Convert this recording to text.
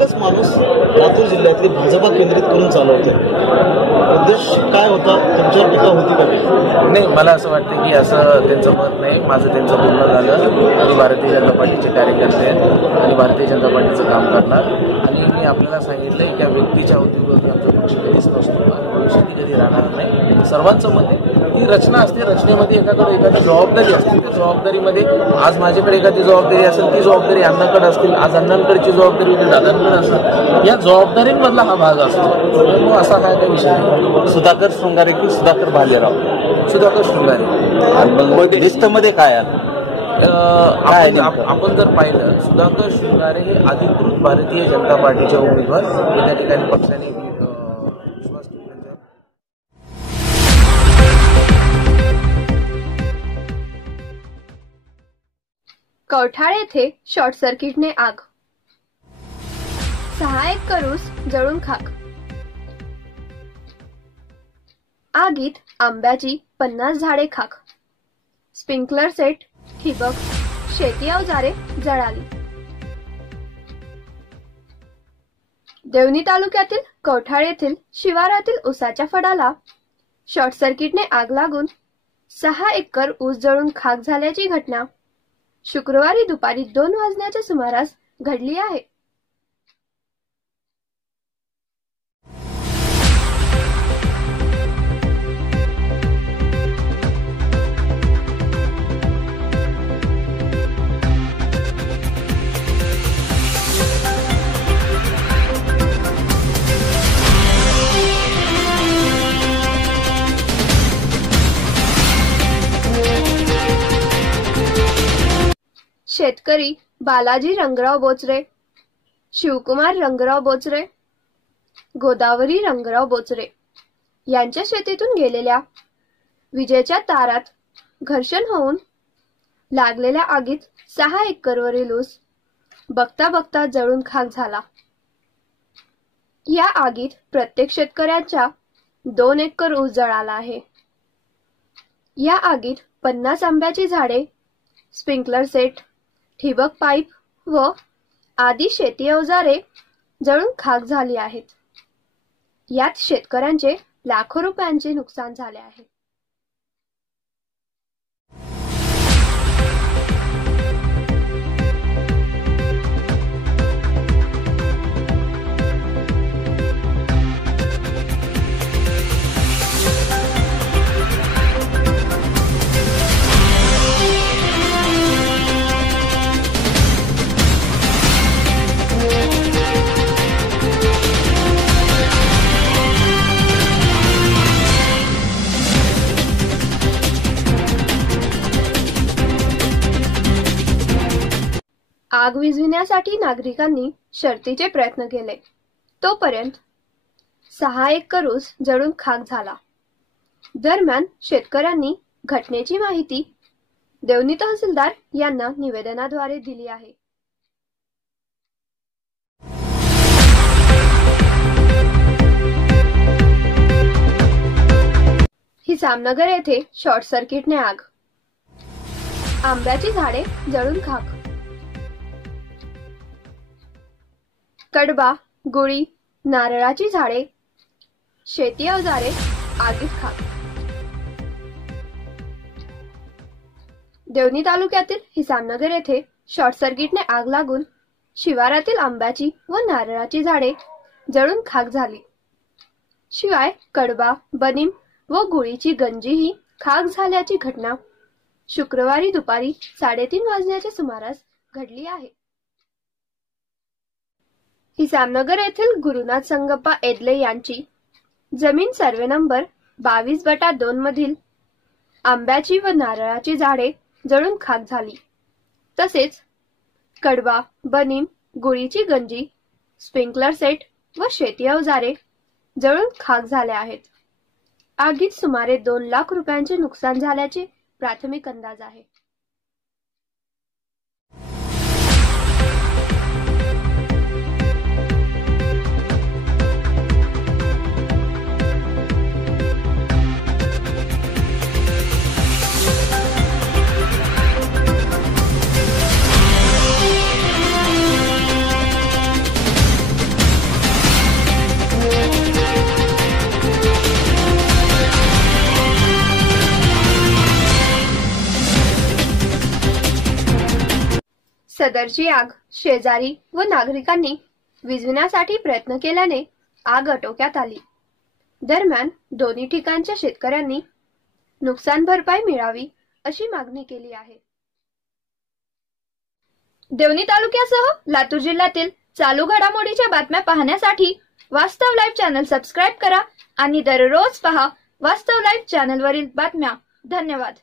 एकच माणूस लातूर जिल्ह्यातली भाजपा केंद्रित करून चालवते, उद्देश काय होता? तुमच्यावर टीका होती का? नाही, मला असं वाटतं की असं त्यांचं मत नाही. माझं त्यांचं बोलणं झालं. मी भारतीय जनता पार्टीचे कार्यकर्ते आहेत आणि भारतीय जनता पार्टीचं काम करणार. आणि मी आपल्याला सांगितलंय की व्यक्तीच्या अवतीभोवती आमचा पक्ष कधीच नसतो आणि भविष्यात कधी राहणार नाही. सर्वांचं मत आहे. ही रचना असते, रचनेमध्ये एकाकडे एखादी जबाबदारी असते. त्या जबाबदारीमध्ये आज माझ्याकडे एखादी जबाबदारी असेल, ती जबाबदारी अण्णांकडे असतील, आज अण्णांकडची जबाबदारी होती दादांकडे असेल. या जबाबदारीमधला हा भाग असतो. मग असा हा काही विषय नाही. सुधाकर शृंगारे की सुधाकर भालेराव? सुधाकर शृंगारे. लिस्टमध्ये काय आलं? आपण जर पाहिलं, सुधाकर शृंगारे हे अधिकृत भारतीय जनता पार्टीचे उमेदवार हे त्या ठिकाणी पक्षाने विश्वास ठेवला. कवठाळ येथे शॉर्ट सर्किटने आग, 6 एकर ऊस जळून खाक. आगीत आंब्याची 50 झाडे खाक. स्प्रिंकलर सेट, ठिबक, शेती अवजारे जळाली. देवणी तालुक्यातील कवठाळ येथील शिवारातील ऊसाच्या फडाला शॉर्ट सर्किटने आग लागून 6 एकर ऊस जळून खाक झाल्याची घटना शुक्रवारी दुपारी 2 वाजण्याच्या सुमारास घडली आहे. शेतकरी बालाजी रंगराव बोचरे, शिवकुमार रंगराव बोचरे, गोदावरी रंगराव बोचरे यांच्या शेतीतून गेलेल्या विजेच्या तारात घर्षण होऊन लागलेल्या आगीत 6 एकरवरील ऊस बघता बघता जळून खाक झाला. या आगीत प्रत्येक शेतकऱ्याच्या 2 एकर ऊस जळाला आहे. या आगीत 50 आंब्याची झाडे, स्प्रिंकलर सेट, ठिबक पाईप व आदी शेती अवजारे जळून खाक झाली आहेत. यात शेतकऱ्यांचे लाखो रुपयांचे नुकसान झाले आहे. आग विझविण्यासाठी नागरिकांनी शर्थीचे प्रयत्न केले, तोपर्यंत 6 एकर ऊस जळून खाक झाला. दरम्यान शेतकऱ्यांनी घटनेची माहिती देवणी तहसीलदार यांना निवेदनाद्वारे दिली आहे. हिसामनगर येथे शॉर्ट सर्किटने आग, आंब्याची झाडे जळून खाक. कडबा, गुळी, नारळाची झाडे, शेती अवजारे आगीत खाक. देवणी तालुक्यातील हिसामनगर येथे शॉर्ट सर्किटने आग लागून शिवारातील आंब्याची व नारळाची झाडे जळून खाक झाली. शिवाय कडबा, बनीम व गुळीची गंजीही खाक झाल्याची घटना शुक्रवारी दुपारी 3:30 वाजण्याच्या सुमारास घडली आहे. हिसामनगर येथील गुरुनाथ संगप्पा एदले यांची जमीन सर्वे नंबर 22/2 मधील आंब्याची व नारळाची झाडे जळून खाक झाली. तसेच कडबा, बनीम, गुळीची गंजी, स्प्रिंकलर सेट व शेती अवजारे जळून खाक झाले आहेत. आगीत सुमारे 2 लाख रुपयांचे नुकसान झाल्याचे प्राथमिक अंदाज आहे. सदरची आग शेजारी व नागरिकांनी विझविण्यासाठी प्रयत्न केल्याने आग आटोक्यात आली. दरम्यान दोन्ही ठिकाणच्या शेतकऱ्यांनी नुकसान भरपाई मिळावी अशी मागणी केली आहे. देवणी तालुक्यासह लातूर जिल्ह्यातील चालू घडामोडीच्या बातम्या पाहण्यासाठी वास्तव लाईव्ह चॅनल सबस्क्राईब करा आणि दररोज पहा वास्तव लाईव्ह चॅनलवरील बातम्या. धन्यवाद.